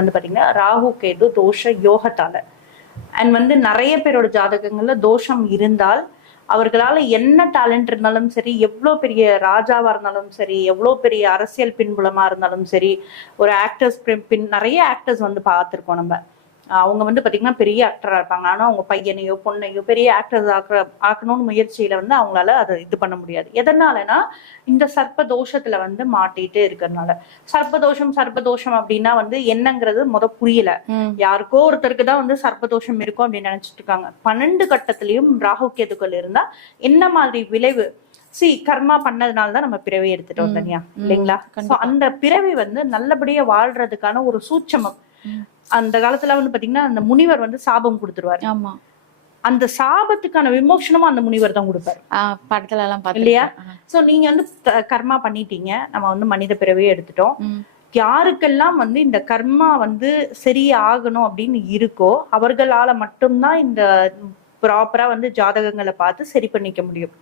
வந்து பாத்தீங்கன்னா ராகு கேது தோஷ யோகத்தால. அண்ட் வந்து நிறைய பேரோட ஜாதகங்கள்ல தோஷம் இருந்தால் அவர்களால என்ன டேலண்ட் இருந்தாலும் சரி, எவ்வளோ பெரிய ராஜாவா இருந்தாலும் சரி, எவ்வளோ பெரிய அரசியல் பின்புலமா இருந்தாலும் சரி, ஒரு ஆக்டர்ஸ் நிறைய ஆக்டர்ஸ் வந்து பார்த்துருக்கோம் நம்ம. அவங்க வந்து பாத்தீங்கன்னா பெரிய ஆக்டரா இருப்பாங்க, ஆனா அவங்க பையனையோ பொண்ணையோ பெரிய ஆக்டர்ஸ் ஆக்கணும்னு முயற்சியில வந்து அவங்களால அதை இது பண்ண முடியாது. எதனாலனா இந்த சர்ப்ப தோஷத்துல வந்து மாட்டிட்டு இருக்கிறதுனால. சர்ப்பதோஷம் அப்படின்னா வந்து என்னங்கிறது புரியல. யாருக்கோ ஒருத்தருக்கு தான் வந்து சர்ப்பதோஷம் இருக்கும் அப்படின்னு நினைச்சிட்டு இருக்காங்க. 12 கட்டத்திலயும் ராகு கேதுக்கள் இருந்தா என்ன மாதிரி விளைவு? கர்மா பண்ணதுனாலதான் நம்ம பிறவி எடுத்துட்டோம் தனியா, இல்லைங்களா? அந்த பிறவி வந்து நல்லபடியா வாழ்றதுக்கான ஒரு சூட்சமம். அந்த காலத்துல வந்து பாத்தீங்கன்னா அந்த முனிவர் வந்து சாபம் கொடுத்துருவாரு. ஆமா, அந்த சாபத்துக்கான விமோசனமும் அந்த முனிவர் தான் கொடுப்பாரு. படத்துல எல்லாம் இல்லையா? சோ நீங்க வந்து கர்மா பண்ணிட்டீங்க, நம்ம வந்து மனித பிறவியே எடுத்துட்டோம். யாருக்கெல்லாம் வந்து இந்த கர்மா வந்து சரியாகணும் அப்படின்னு இருக்கோ அவர்களால மட்டும்தான் இந்த ப்ராப்பரா வந்து ஜாதகங்களை பார்த்து சரி பண்ணிக்க முடியும்.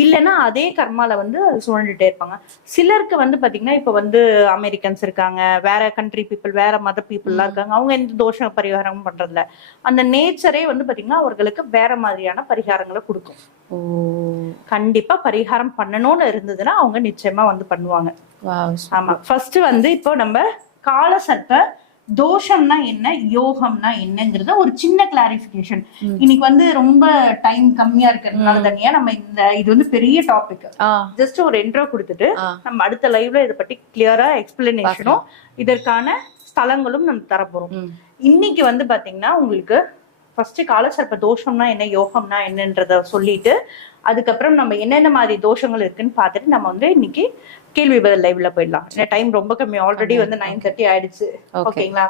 இல்லைன்னா அதே கர்மால வந்து சுழண்டுட்டே இருப்பாங்க. சிலருக்கு வந்து பாத்தீங்கன்னா இப்ப வந்து அமெரிக்கன்ஸ் இருக்காங்க, வேற கண்ட்ரி பீப்புள், வேற மத பீப்புள் எல்லாம் இருக்காங்க. அவங்க எந்த தோஷ பரிகாரமும் பண்றதில்ல. அந்த நேச்சரே வந்து பாத்தீங்கன்னா அவர்களுக்கு வேற மாதிரியான பரிகாரங்களை கொடுக்கும். கண்டிப்பா பரிகாரம் பண்ணணும்னு இருந்ததுன்னா அவங்க நிச்சயமா வந்து பண்ணுவாங்க. ஆமா, ஃபர்ஸ்ட் வந்து இப்போ நம்ம கால சர்ப்ப தோஷம்னா என்ன, யோகம்னா என்னங்கிறத ஒரு சின்ன கிளாரிபிகேஷன். இன்னைக்கு வந்து ரொம்ப டைம் கம்மியா இருக்கிறதுனால தனியா நம்ம இது வந்து பெரிய டாபிக். ஜஸ்ட் ஒரு இன்ட்ரோ கொடுத்துட்டு நம்ம அடுத்த லைவ்ல இதை பத்தி கிளியரா எக்ஸ்பிளனேஷனும் இதற்கான ஸ்தலங்களும் நம்ம தரப்போறோம். இன்னைக்கு வந்து பாத்தீங்கன்னா உங்களுக்கு ஃபர்ஸ்ட் காலசர்ப்ப தோஷம்னா என்ன, யோகம்னா என்னன்றத சொல்லிட்டு அதுக்கப்புறம் நம்ம என்னென்ன மாதிரி தோஷங்கள் இருக்குன்னு பார்த்துட்டு நம்ம வந்து இன்னைக்கு கேள்வி பதில் லைவ்ல போயிடலாம். டைம் ரொம்ப கம்மி, ஆல்ரெடி வந்து 9:30 ஆயிடுச்சு. ஓகேங்களா?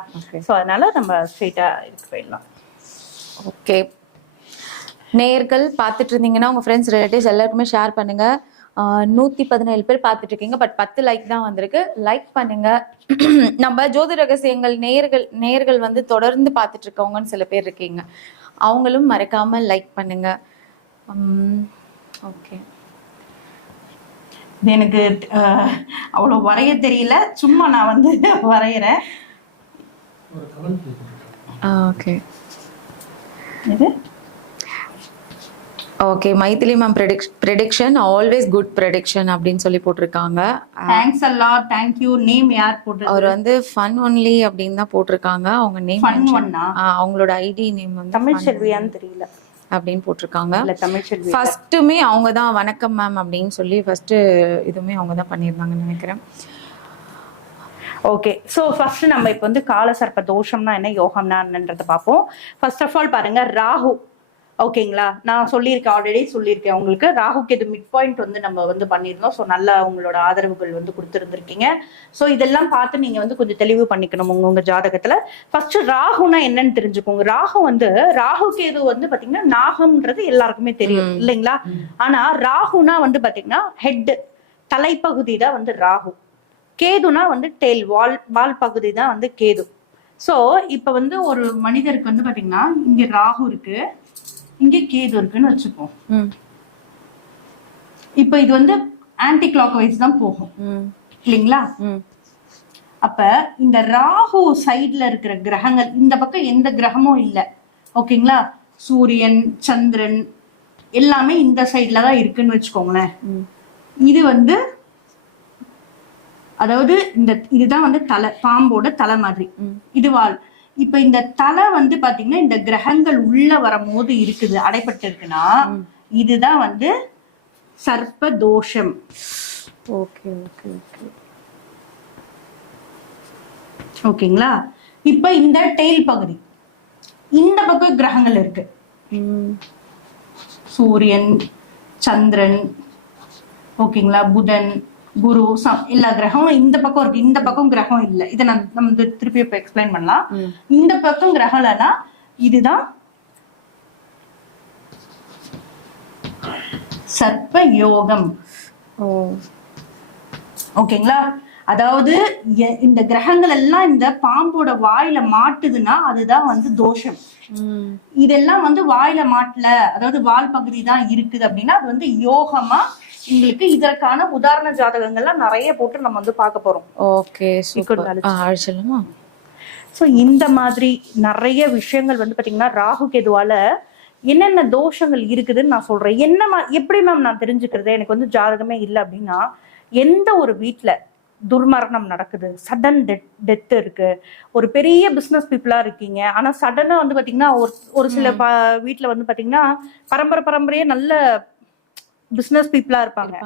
சோ அதனால நம்ம ஸ்ட்ரெயிட்டா போயிடலாம். ஓகே, நேயர்கள் பார்த்துட்டு இருந்தீங்கன்னா உங்க ஃப்ரெண்ட்ஸ் ரிலேட்டிவ்ஸ் எல்லாருக்குமே ஷேர் பண்ணுங்க. 117 பேர் பார்த்துட்டு இருக்கீங்க, பட் 10 லைக் தான் வந்திருக்கு. லைக் பண்ணுங்க. நம்ம ஜோதி ரகசியங்கள் நேயர்கள் வந்து தொடர்ந்து பார்த்துட்டு இருக்கவங்கன்னு சில பேர் இருக்கீங்க, அவங்களும் மறக்காம லைக் பண்ணுங்க. ஓகே, எனக்கு அவ்வளவு வரைய தெரியல, சும்மா நான் வந்து வரைகிறேன். Okay okay, Maithili ma'am prediction always good prediction அப்படின்னு சொல்லி போட்டிருக்காங்க. Thanks a lot, thank you. Name யார் போட்டு? அவர் வந்து ஃபன் ஒன்லி அப்படின்னு தான் போட்டிருக்காங்க. அவங்க நேம் ஃபன் ஒன்னா, அவங்களோட ஐடி நேம் வந்து தமிழ் செல்வியான்னு தெரியல அப்படின்னு போட்டிருக்காங்க. தமிழ் செல்வி ஃபர்ஸ்ட்டுமே அவங்க தான் வணக்கம் மேம் அப்படின்னு சொல்லி ஃபர்ஸ்ட் இதுவுமே அவங்க தான் பண்ணியிருந்தாங்கன்னு நினைக்கிறேன். ஓகே, ஸோ ஃபர்ஸ்ட் நம்ம இப்போ வந்து காலசர்ப்ப தோஷம்னா என்ன, யோகம்னா என்னன்றதை பார்ப்போம். ஃபர்ஸ்ட் ஆஃப் ஆல் பாருங்க, ராகு. ஓகேங்களா? நான் சொல்லியிருக்கேன், ஆல்ரெடி சொல்லியிருக்கேன் உங்களுக்கு. ராகுக்கு இது மிட் பாயிண்ட் வந்து நம்ம வந்து பண்ணியிருந்தோம். ஸோ நல்ல உங்களோட ஆதரவுகள் வந்து கொடுத்துருந்துருக்கீங்க. ஸோ இதெல்லாம் பார்த்து நீங்க வந்து கொஞ்சம் தெளிவு பண்ணிக்கணும் உங்க ஜாதகத்துல. ஃபர்ஸ்ட் ராகுனா என்னன்னு தெரிஞ்சுக்கோங்க. ராகு கேது வந்து பாத்தீங்கன்னா நாகம்ன்றது எல்லாருக்குமே தெரியும், இல்லைங்களா? ஆனா ராகுனா வந்து பாத்தீங்கன்னா ஹெட், தலைப்பகுதி தான் வந்து ராகு. கேதுனா வந்து டெயில், வால் பகுதி தான் வந்து கேது. ஸோ இப்ப வந்து ஒரு மனிதருக்கு வந்து பாத்தீங்கன்னா இங்க ராகு இருக்கு, இங்க கேது இருக்குன்னு வச்சுப்போம். இப்ப இது வந்து ஆன்டி கிளாக் வைஸ் தான் போகும், இல்லைங்களா? அப்ப இந்த ராகு சைட்ல இருக்கிற கிரகங்கள், இந்த பக்கம் எந்த கிரகமும் இல்லை, ஓகேங்களா? சூரியன், சந்திரன் எல்லாமே இந்த சைட்ல தான் இருக்குன்னு வச்சுக்கோங்களேன். இது வந்து அதாவது இதுதான் வந்து தலை, பாம்போட தலை மாதிரி, இது வால். இப்ப இந்த தலை வந்து பாத்தீங்கன்னா இந்த கிரகங்கள் உள்ள வரும்போது இருக்குது, அடைப்பட்டு இருக்குன்னா இதுதான் வந்து சர்ப்ப தோஷம். ஓகே ஓகே ஓகே, ஓகேங்களா? இப்ப இந்த டெயில் பகுதி, இந்த பக்கம் கிரகங்கள் இருக்கு, சூரியன், சந்திரன், ஓகேங்களா, புதன், குரு, எல்லா கிரகமும் இந்த பக்கம் இருக்கு. இந்த பக்கம் கிரகம் இல்லை. இதை நம்ம திருப்பி இப்ப எக்ஸ்பிளைன் பண்ணலாம். இந்த பக்கம் கிரகம் இல்லைன்னா இதுதான் சர்ப்ப யோகம். ஓகேங்களா? அதாவது இந்த கிரகங்கள் எல்லாம் இந்த பாம்போட வாயில மாட்டுதுன்னா அதுதான் வந்து தோஷம். இதெல்லாம் வந்து வாயில மாட்டல, அதாவது வால் பகுதி தான் இருக்குது அப்படின்னா அது வந்து யோகமா உங்களுக்கு. இதற்கான உதாரண ஜாதகங்கள்லாம் நிறைய போட்டு நம்ம வந்து பார்க்க போறோம். Okay, super. சொல்லுமா? ஸோ இந்த மாதிரி நிறைய விஷயங்கள் வந்து பாத்தீங்கன்னா ராகு கேதுவால என்னென்ன தோஷங்கள் இருக்குதுன்னு நான் சொல்றேன். எப்படி மேம் நான் தெரிஞ்சுக்கிறது, எனக்கு வந்து ஜாதகமே இல்லை அப்படின்னா, எந்த ஒரு வீட்டுல துர்மரணம் நடக்குது, சடன் டெத் இருக்கு, ஒரு பெரிய பிசினஸ் பீப்புளா இருக்கீங்க, ஆனா சடனா வந்து பாத்தீங்கன்னா ஒரு சில வீட்டுல வந்து பாத்தீங்கன்னா பரம்பரையே நல்ல பிசினஸ் பீப்புளா இருப்பாங்க,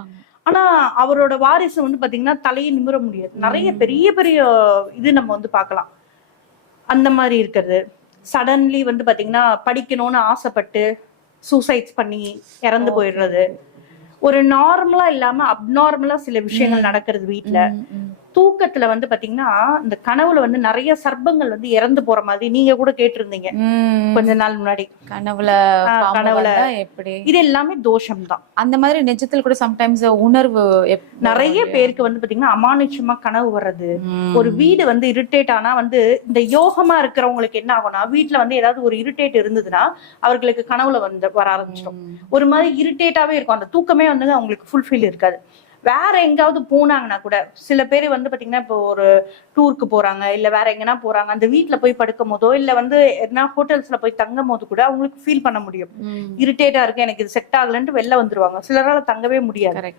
ஆனா அவரோட வாரிசு வந்து பாத்தீங்கன்னா தலையை நிமிர முடியாது. நிறைய பெரிய பெரிய இது நம்ம வந்து பார்க்கலாம். அந்த மாதிரி இருக்கிறது. சடன்லி வந்து பாத்தீங்கன்னா படிக்கணும்னு ஆசைப்பட்டு சூசைட்ஸ் பண்ணி இறந்து போயிடுறது. ஒரு நார்மலா இல்லாம அப்நார்மலா சில விஷயங்கள் நடக்கிறது வீட்டுல. தூக்கத்துல வந்து பாத்தீங்கன்னா இந்த கனவுல வந்து நிறைய சர்ப்பங்கள் வந்து இறந்து போற மாதிரி நீங்க கூட கேட்டிருந்தீங்க கொஞ்ச நாள் முன்னாடி. கனவுல எப்படி இது எல்லாமே தோஷம் தான். அந்த மாதிரி நிஜத்தில் கூட சம்டைம்ஸ் உணர்வு நிறைய பேருக்கு வந்து பாத்தீங்கன்னா அமானுஷமா கனவு வர்றது. ஒரு வீடு வந்து இரிட்டேட் ஆனா வந்து இந்த யோகமா இருக்கிறவங்களுக்கு என்ன ஆகும்னா, வீட்டுல வந்து ஏதாவது ஒரு இரிட்டேட் இருந்ததுன்னா அவர்களுக்கு கனவுல வந்து வர ஆரம்பிச்சிடும். ஒரு மாதிரி இரிட்டேட்டாவே இருக்கும். அந்த தூக்கமே வந்து அவங்களுக்கு ஃபுல்ஃபில் இருக்காது. வேற எங்காவது போனாங்கன்னா கூட சில பேர் வந்து பாத்தீங்கன்னா இப்போ ஒரு டூருக்கு போறாங்க, இல்ல வேற எங்கன்னா போறாங்க, அந்த வீட்டுல போய் படுக்கும் போதோ இல்ல வந்து எதனா ஹோட்டல்ஸ்ல போய் தங்கும் போது கூட அவங்களுக்கு ஃபீல் பண்ண முடியும், இரிட்டேட்டா இருக்கு, எனக்கு இது செட் ஆகலன்ட்டு வெளில வந்துருவாங்க. சிலரால தங்கவே முடியாது.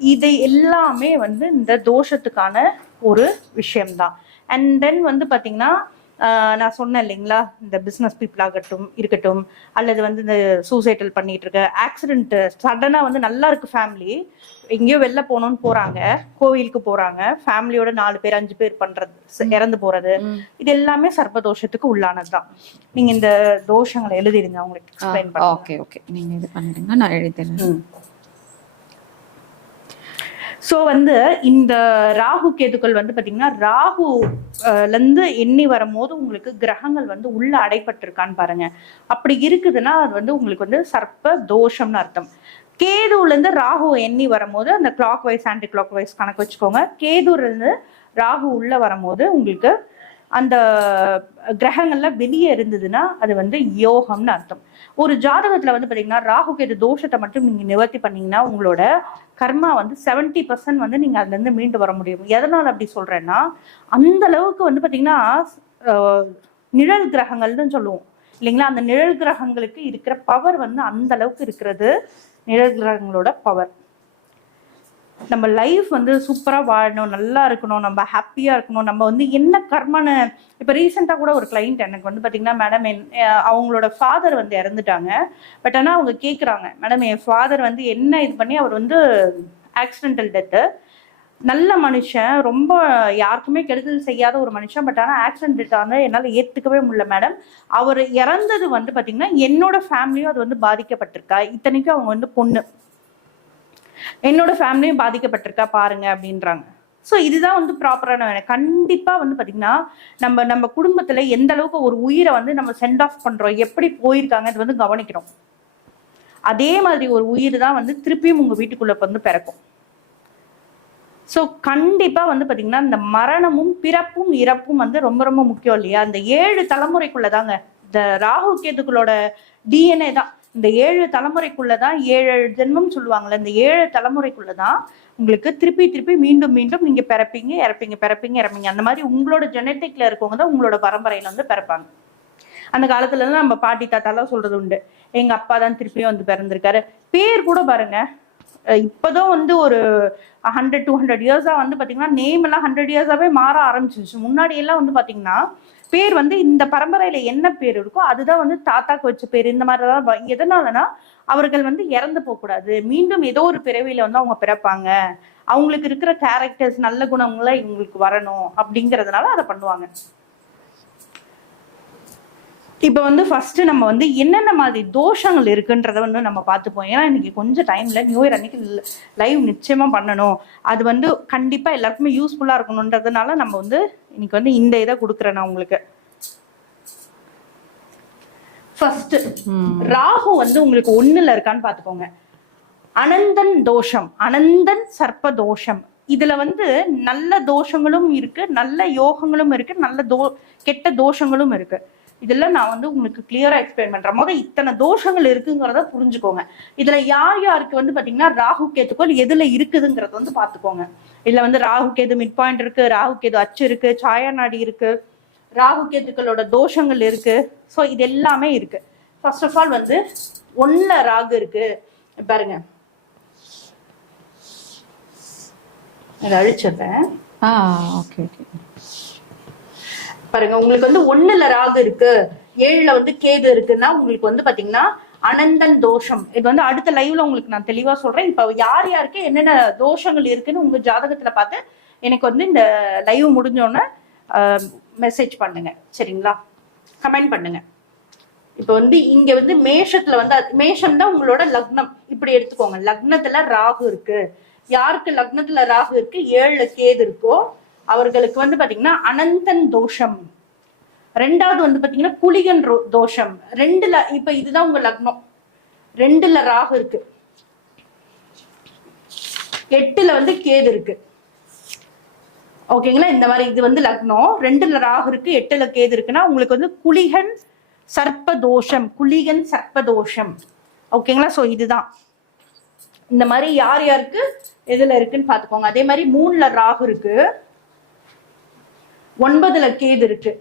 இது எல்லாமே வந்து இந்த தோஷத்துக்கான ஒரு விஷயம்தான். அண்ட் தென் வந்து பாத்தீங்கன்னா நான் சொன்னேன் இல்லைங்களா, இந்த பிசினஸ் பீப்புள் இருக்கட்டும் அல்லது வந்து இந்த சூசைடல் பண்ணிட்டு இருக்க, ஆக்சிடென்ட் சடனா வந்து நல்லா இருக்கு ஃபேமிலி, எங்கேயோ வெளில போகணும்னு போறாங்க, கோவிலுக்கு போறாங்க, ஃபேமிலியோட 4 பேர் 5 பேர் பண்றது, இறந்து போறது, இது எல்லாமே சர்ப்பதோஷத்துக்கு உள்ளானதுதான். நீங்க இந்த தோஷங்களை எழுதிடுங்க, உங்களுக்கு எக்ஸ்பிளைன் பண்ணுங்க. ஓகே ஓகே, நீங்க இது பண்ணிடுங்க, நான் எழுதிடுறேன். ஸோ வந்து இந்த ராகு கேதுக்கள் வந்து பாத்தீங்கன்னா ராகுல இருந்து எண்ணி வரும்போது உங்களுக்கு கிரகங்கள் வந்து உள்ள அடைப்பட்டிருக்கான்னு பாருங்க. அப்படி இருக்குதுன்னா அது வந்து உங்களுக்கு வந்து சர்ப்ப தோஷம்னு அர்த்தம். கேதுல இருந்து ராகு எண்ணி வரும்போது அந்த clockwise anticlockwise கணக்கு வச்சுக்கோங்க. கேதுல இருந்து ராகு உள்ள வரும்போது உங்களுக்கு அந்த கிரகங்கள்ல வெளியே இருந்ததுன்னா அது வந்து யோகம்னு அர்த்தம். ஒரு ஜாதகத்துல வந்து பாத்தீங்கன்னா ராகு கேது தோஷத்தை மட்டும் நீங்க நிவர்த்தி பண்ணீங்கன்னா உங்களோட கர்மா வந்து 70% வந்து நீங்க அதுல இருந்து மீண்டு வர முடியும். எதனால அப்படி சொல்றேன்னா, அந்த அளவுக்கு வந்து பாத்தீங்கன்னா நிழல் கிரகங்கள்னு சொல்லுவோம் இல்லைங்களா, அந்த நிழல் கிரகங்களுக்கு இருக்கிற பவர் வந்து அந்த அளவுக்கு இருக்கிறது நிழல் கிரகங்களோட பவர். நம்ம லைஃப் வந்து சூப்பரா வாழணும், நல்லா இருக்கணும், நம்ம ஹாப்பியா இருக்கணும், நம்ம வந்து என்ன கர்மான. இப்ப ரீசெண்டா கூட ஒரு கிளைண்ட் எனக்கு வந்து பாத்தீங்கன்னா, மேடம் அவங்களோட ஃபாதர் வந்து இறந்துட்டாங்க, பட் ஆனா அவங்க கேக்குறாங்க, மேடம் என் ஃபாதர் வந்து என்ன இது பண்ணி அவர் வந்து ஆக்சிடென்டல் டெத்து, நல்ல மனுஷன், ரொம்ப யாருக்குமே கெடுதல் செய்யாத ஒரு மனுஷன், பட் ஆனா ஆக்சிடென்ட் டெத் ஆனது என்னால ஏத்துக்கவே முடியல மேடம். அவர் இறந்தது வந்து பாத்தீங்கன்னா என்னோட ஃபேமிலியும் அது வந்து பாதிக்கப்பட்டிருக்கா, இத்தனைக்கும் அவங்க வந்து பொண்ணு, என்னோட ஃபேமிலியும் பாதிக்கப்பட்டிருக்கா பாருங்க அப்படின்றாங்க. ஸோ இதுதான் வந்து ப்ராப்பரான வேலை. கண்டிப்பா வந்து பாத்தீங்கன்னா நம்ம குடும்பத்துல எந்த அளவுக்கு ஒரு உயிரை வந்து நம்ம சென்ட் ஆஃப் பண்றோம், எப்படி போயிருக்காங்க இது வந்து கவனிக்கிறோம். அதே மாதிரி ஒரு உயிர் தான் வந்து திருப்பியும் உங்க வீட்டுக்குள்ள வந்து பிறக்கும். ஸோ கண்டிப்பா வந்து பாத்தீங்கன்னா இந்த மரணமும் பிறப்பும் இறப்பும் வந்து ரொம்ப ரொம்ப முக்கியம் இல்லையா. இந்த 7 தலைமுறைக்குள்ளதாங்க இந்த ராகு கேதுக்களோட டிஎன்ஏ தான். இந்த 7 தலைமுறைக்குள்ளதான் 7 ஜென்மம் சொல்லுவாங்கல்ல, இந்த 7 தலைமுறைக்குள்ளதான் உங்களுக்கு திருப்பி மீண்டும் நீங்க பிறப்பீங்க இறப்பீங்க. அந்த மாதிரி உங்களோட ஜெனட்டிக்ல இருக்கவங்க தான் உங்களோட பரம்பரையில வந்து பிறப்பாங்க. அந்த காலத்துல இருந்து நம்ம பாட்டி தாத்தாலாம் சொல்றது உண்டு, எங்க அப்பா தான் திருப்பியும் வந்து பிறந்திருக்காரு. பேர் கூட பாருங்க, இப்பதான் வந்து ஒரு 100-200 இயர்ஸா வந்து பாத்தீங்கன்னா நேம் எல்லாம் 100 இயர்ஸாவே மாற ஆரம்பிச்சிருச்சு. முன்னாடி எல்லாம் வந்து பாத்தீங்கன்னா பேர் வந்து இந்த பரம்பரையில என்ன பேர் இருக்கோ அதுதான் வந்து தாத்தாக்கு வச்ச பேர். இந்த மாதிரிதான். எதனாலனா அவர்கள் வந்து இறந்து போக கூடாது, மீண்டும் ஏதோ ஒரு பிறவியில வந்து அவங்க பிறப்பாங்க, அவங்களுக்கு இருக்கிற கேரக்டர்ஸ் நல்ல குணங்களை இவங்களுக்கு வரணும் அப்படிங்கறதுனால அதை பண்ணுவாங்க. இப்ப வந்து ஃபர்ஸ்ட் நம்ம வந்து என்னென்ன மாதிரி தோஷங்கள் இருக்குன்றத வந்து நம்ம பார்த்துப்போம். ஏன்னா இன்னைக்கு கொஞ்சம் டைம்ல நியூ இயர் அன்னைக்கு லைவ் நிச்சயமா பண்ணணும், அது வந்து கண்டிப்பா எல்லாருக்குமே யூஸ்ஃபுல்லா இருக்கணும்ன்றதுனால நம்ம வந்து இன்னைக்கு வந்து இந்த இதை கொடுக்குறேன் நான் உங்களுக்கு. ஃபர்ஸ்ட் ராகு வந்து உங்களுக்கு 1ல இருக்கான்னு பாத்துக்கோங்க. அனந்தன் தோஷம், அனந்தன் சர்ப்ப தோஷம். இதுல வந்து நல்ல தோஷங்களும் இருக்கு, நல்ல யோகங்களும் இருக்கு, நல்ல கெட்ட தோஷங்களும் இருக்கு. இதெல்லாம் நான் வந்து உங்களுக்கு கிளியரா எக்ஸ்பிளைன் பண்றேன். முதல்ல இத்தனை தோஷங்கள் இருக்குங்கிறத புரிஞ்சுக்கோங்க. இதுல யாருக்கு வந்து பாத்தீங்கன்னா ராகு கேதுக்கள் எதுல இருக்குதுங்கிறத வந்து பாத்துக்கோங்க. இதுல வந்து ராகு கேது மிட் பாயிண்ட் இருக்கு, ராகு கேது அச்சு இருக்கு, சாயா நாடி இருக்கு, ராகு கேத்துக்களோட தோஷங்கள் இருக்கு. ஸோ இது எல்லாமே இருக்கு. ஃபர்ஸ்ட் ஆஃப் ஆல் வந்து 1ல ராகு இருக்கு பாருங்க, இதை அழிச்சிடுறேன். Okay okay. பாருங்க, உங்களுக்கு வந்து 1ல ராகு இருக்கு, 7ல வந்து கேது இருக்குன்னா உங்களுக்கு வந்து பாத்தீங்கன்னா அனந்தன் தோஷம். இது வந்து அடுத்த லைவ்ல உங்களுக்கு நான் தெளிவா சொல்றேன். இப்ப யார் யாருக்கு என்னென்ன தோஷங்கள் இருக்குன்னு உங்க ஜாதகத்துல பார்த்து எனக்கு வந்து இந்த லைவ் முடிஞ்சோடனே மெசேஜ் பண்ணுங்க, சரிங்களா? கமெண்ட் பண்ணுங்க. இப்ப வந்து இங்க வந்து மேஷத்துல வந்து மேஷம் தான் உங்களோட லக்னம். இப்படி எடுத்துக்கோங்க, லக்னத்துல ராகு இருக்கு. யாருக்கு லக்னத்துல ராகு இருக்கு, 7ல கேது இருக்கோ அவர்களுக்கு வந்து பாத்தீங்கன்னா அனந்தன் தோஷம். 2வது வந்து பாத்தீங்கன்னா குளிகன் தோஷம். 2ல இப்ப இதுதான் உங்க லக்னம், 2ல ராகு இருக்கு, 8ல வந்து கேது இருக்கு. ஓகேங்களா? இந்த மாதிரி இது வந்து லக்னம், 2ல ராகு இருக்கு, 8ல கேது இருக்குன்னா உங்களுக்கு வந்து குளிகன் சர்ப்பதோஷம், குளிகன் சர்ப்பதோஷம். ஓகேங்களா? சோ இதுதான் இந்த மாதிரி யார் யாருக்கு எதுல இருக்குன்னு பாத்துக்கோங்க. அதே மாதிரி 3ல ராகு இருக்கு, 9ல கேது இருக்கு.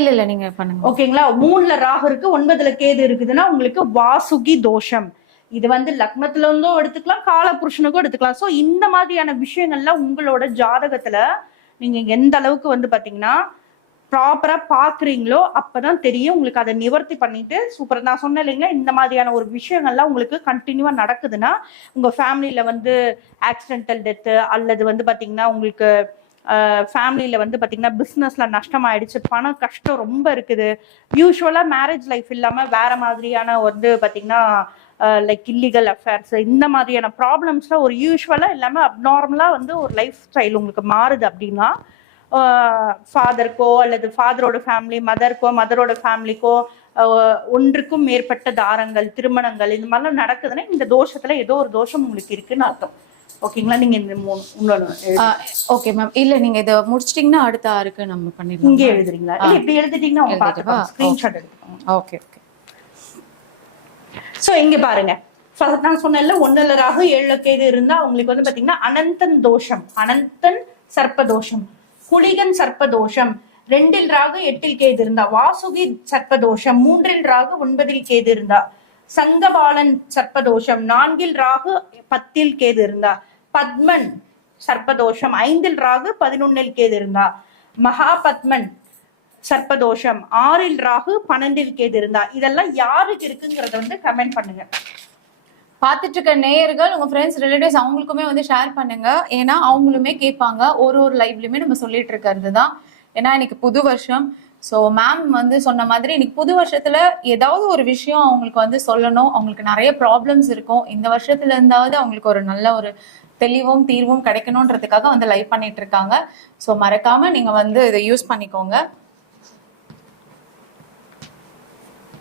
இல்ல நீங்க பண்ணுங்க. ஓகேங்களா? 3ல ராகு இருக்கு, 9ல கேது இருக்குதுன்னா உங்களுக்கு வாசுகி தோஷம். இது வந்து லக்னத்துல இருந்தும் எடுத்துக்கலாம், கால புருஷனுக்கும் எடுத்துக்கலாம். சோ இந்த மாதிரியான விஷயங்கள்ல உங்களோட ஜாதகத்துல நீங்க எந்த அளவுக்கு வந்து பாத்தீங்கன்னா ப்ராப்பரா பாக்குறீங்களோ அப்பதான் தெரியும் உங்களுக்கு. அதை நிவர்த்தி பண்ணிட்டு சூப்பர். நான் சொன்னேன் இல்லைங்களா, இந்த மாதிரியான ஒரு விஷயங்கள்லாம் உங்களுக்கு கண்டினியூவா நடக்குதுன்னா உங்க ஃபேமிலியில வந்து ஆக்சிடென்டல் டெத்து அல்லது வந்து பாத்தீங்கன்னா உங்களுக்கு ஃபேமிலியில வந்து பாத்தீங்கன்னா பிசினஸ்ல நஷ்டம் ஆயிடுச்சு, பண கஷ்டம் ரொம்ப இருக்குது. யூஸ்வலா மேரேஜ் லைஃப் இல்லாம வேற மாதிரியான வந்து பாத்தீங்கன்னா லைக் இல்லீகல் அஃபேர்ஸ், இந்த மாதிரியான ப்ராப்ளம்ஸ்ல ஒரு யூஸ்வலா இல்லாம அப்நார்மலா வந்து ஒரு லைஃப் ஸ்டைல் உங்களுக்கு மாறுது அப்படின்னா ஃபாதருக்கோ அல்லது ஃபாதரோட ஃபேமிலி, மதருக்கோ மதரோட ஃபேமிலிக்கோ ஒன்றுக்கும் மேற்பட்ட தாரங்கள், திருமணங்கள் இந்த மாதிரிலாம் நடக்குதுன்னா இந்த தோஷத்துல ஏதோ ஒரு தோஷம் உங்களுக்கு இருக்குன்னு அர்த்தம். ஓகேங்களா? நீங்க இந்த ஓகே மேம். இல்ல நீங்க இத முடிச்சிட்டீங்கன்னா அடுத்த 6க்கு நம்ம பண்ணிடலாம். இங்கே எழுதுறீங்களா? இல்ல இப்படி எழுதிட்டீங்கன்னா அவங்க பாத்துக்கலாம், ஸ்கிரீன்ஷாட் எடுத்துக்கோங்க. Okay okay. சோ இங்க பாருங்க, நான் சொன்னேன்ல 1ல ராகு 7ல கேது இருந்தா அவங்களுக்கு வந்து பாத்தீங்கன்னா அனந்தன் தோஷம், அனந்தன் சர்ப்பதோஷம், குளிகன் சர்ப்பதோஷம். 2ல் ராகு 8ல் கேது இருந்தா வாசுகி சர்ப்பதோஷம், 3ல் ராகு 9ல் கேது இருந்தா சங்கபாலன் சர்ப்பதோஷம், 4ல் ராகு 10ல் கேது இருந்தா பத்மன் சர்ப்பதோஷம், 5ல் ராகு 11ல் கேது இருந்தா மகாபத்மன் சர்ப்பதோஷம், 6ல் ராகு 12ல் கேது இருந்தா. இதெல்லாம் யாருக்கு இருக்குங்கிறத வந்து கமெண்ட் பண்ணுங்க. பார்த்துட்டு இருக்க நேயர்கள் உங்க ஃப்ரெண்ட்ஸ் ரிலேட்டிவ்ஸ் அவங்களுக்குமே வந்து ஷேர் பண்ணுங்க. ஏன்னா அவங்களுமே கேட்பாங்க. ஒரு லைவ்லயுமே நம்ம சொல்லிட்டு இருக்கிறது தான். ஏன்னா இன்னைக்கு புது வருஷம். ஸோ மேம் வந்து சொன்ன மாதிரி இன்னைக்கு புது வருஷத்துல ஏதாவது ஒரு விஷயம் அவங்களுக்கு வந்து சொல்லணும். அவங்களுக்கு நிறைய ப்ராப்ளம்ஸ் இருக்கும். இந்த வருஷத்துல இருந்தாவது அவங்களுக்கு ஒரு நல்ல ஒரு தெளிவும் தீர்வும் கிடைக்கணும்ன்றதுக்காக வந்து லைவ் பண்ணிட்டு இருக்காங்க. ஸோ மறக்காம நீங்க வந்து இதை யூஸ் பண்ணிக்கோங்க.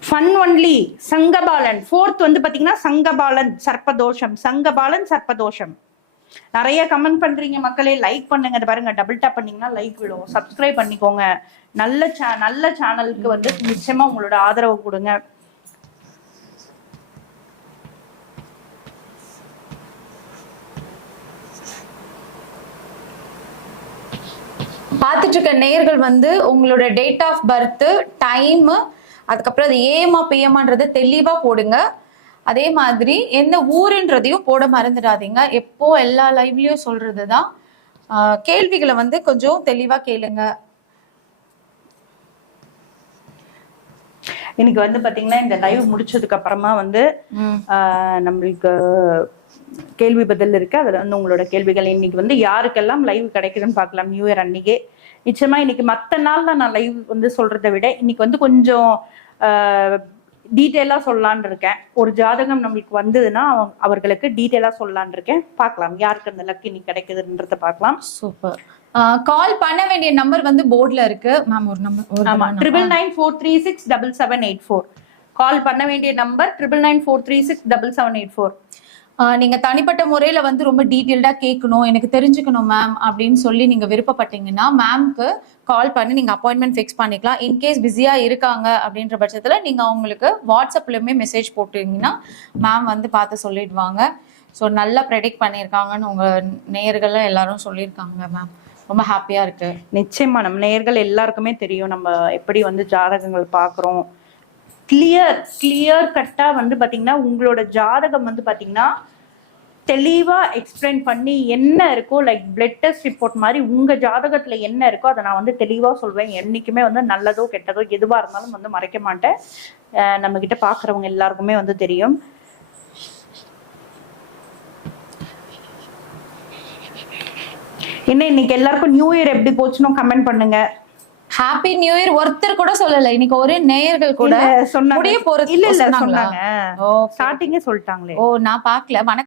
Fun only Sankapalan. 4th வந்து பாத்தீங்கன்னா சங்கபாலன் சர்ப்பதோஷம், சங்கபாலன் சர்ப்பதோஷம். நிறைய கமெண்ட் பண்றீங்க மக்களே, லைக் பண்ணுங்க. பாருங்க, டபுள் டேப் பண்ணீங்கன்னா லைக் விடும். சப்ஸ்கிரைப் பண்ணிக்கோங்க. நல்ல சேனலுக்கு வந்து நிச்சயமா உங்களோட ஆதரவு கொடுங்க. பார்த்துட்டு இருக்க நேயர்கள் வந்து உங்களோட டேட் ஆஃப் பர்த், டைம், அதுக்கப்புறம் அது ஏமா பிஎம்மான்றதை தெளிவா போடுங்க. அதே மாதிரி எந்த ஊருன்றதையும் போட மறந்துடாதீங்க. எப்போ எல்லா லைவ்லயும் சொல்றதுதான். கேள்விகளை வந்து கொஞ்சம் தெளிவா கேளுங்க. இன்னைக்கு வந்து பாத்தீங்கன்னா இந்த லைவ் முடிச்சதுக்கு அப்புறமா வந்து நம்மளுக்கு கேள்வி பதில் இருக்கு. அதுல வந்து உங்களோட கேள்விகள் இன்னைக்கு வந்து யாருக்கெல்லாம் லைவ் கிடைக்குதுன்னு பார்க்கலாம். நியூ இயர் அன்னைக்கே நிச்சயமா இன்னைக்கு மற்ற நாள் தான் நான் லைவ் வந்து சொல்றதை விட இன்னைக்கு வந்து கொஞ்சம் டீட்டெயிலா சொல்லலான் இருக்கேன். ஒரு ஜாதகம் நம்மளுக்கு வந்ததுன்னா அவர்களுக்கு டீட்டெயிலா சொல்லலான் இருக்கேன். பார்க்கலாம் யாருக்கு அந்த லக் இன்னைக்கு கிடைக்குதுன்றத பார்க்கலாம். சூப்பர். கால் பண்ண வேண்டிய நம்பர் வந்து போர்ட்ல இருக்கு மேம். ஒரு நம்பர். ஆமா, 9994367784. கால் பண்ண வேண்டிய நம்பர் 9994367784. நீங்க தனிப்பட்ட முறையில வந்து ரொம்ப டீட்டெயில்டா கேட்கணும், எனக்கு தெரிஞ்சுக்கணும் மேம் அப்படின்னு சொல்லி நீங்க விருப்பப்பட்டீங்கன்னா மேம்க்கு கால் பண்ணி நீங்க அப்பாயின்மெண்ட் ஃபிக்ஸ் பண்ணிக்கலாம். இன்கேஸ் பிஸியா இருக்காங்க அப்படின்ற பட்சத்துல நீங்க அவங்களுக்கு வாட்ஸ்அப்லயுமே மெசேஜ் போட்டீங்கன்னா மேம் வந்து பார்த்து சொல்லிடுவாங்க. ஸோ நல்லா ப்ரெடிக்ட் பண்ணியிருக்காங்கன்னு உங்க நேயர்கள் எல்லாரும் சொல்லியிருக்காங்க மேம். ரொம்ப ஹாப்பியா இருக்கு. நிச்சயமா நம்ம நேயர்கள் எல்லாருக்குமே தெரியும் நம்ம எப்படி வந்து ஜாதகங்கள் பாக்குறோம். கிளியர் கட்டா வந்து பாத்தீங்கன்னா உங்களோட ஜாதகம் வந்து பாத்தீங்கன்னா தெளிவா எக்ஸ்பிளைன் பண்ணி என்ன இருக்கோ, லைக் பிளட் டெஸ்ட் ரிப்போர்ட் மாதிரி உங்க ஜாதகத்துல என்ன இருக்கோ அதை நான் வந்து தெளிவா சொல்வேன். என்னைக்குமே வந்து நல்லதோ கெட்டதோ எதுவா இருந்தாலும் வந்து மறைக்க மாட்டேன். நம்ம கிட்ட பாக்குறவங்க எல்லாருக்குமே வந்து தெரியும். என்ன இன்னைக்கு எல்லாருக்கும் நியூ இயர் எப்படி போச்சுன்னு கமெண்ட் பண்ணுங்க. ஹாப்பி நியூ இயர் ஒருத்தர் கூட சொல்லல. இன்னைக்கு ஒரே நேயர்கள் கூட சொன்னாங்க. முடிய போறது இல்ல சொன்னாங்க. ஸ்டார்டிங்கே சொல்லிட்டாங்களே. ஓ நான் பாக்கல.